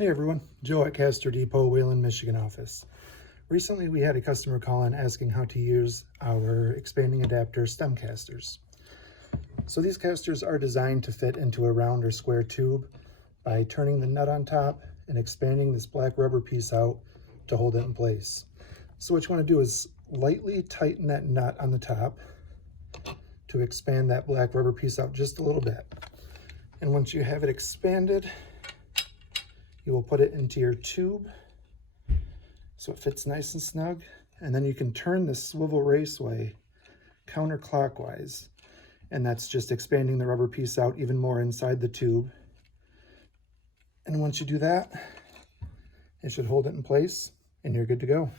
Hey everyone, Joe at CasterDepot, Wayland, Michigan office. Recently we had a customer call in asking how to use our expanding adapter stem casters. So these casters are designed to fit into a round or square tube by turning the nut on top and expanding this black rubber piece out to hold it in place. So what you want to do is lightly tighten that nut on the top to expand that black rubber piece out just a little bit. And once you have it expanded, you will put it into your tube so it fits nice and snug, and then you can turn the swivel raceway counterclockwise, and that's just expanding the rubber piece out even more inside the tube. And once you do that, it should hold it in place and you're good to go.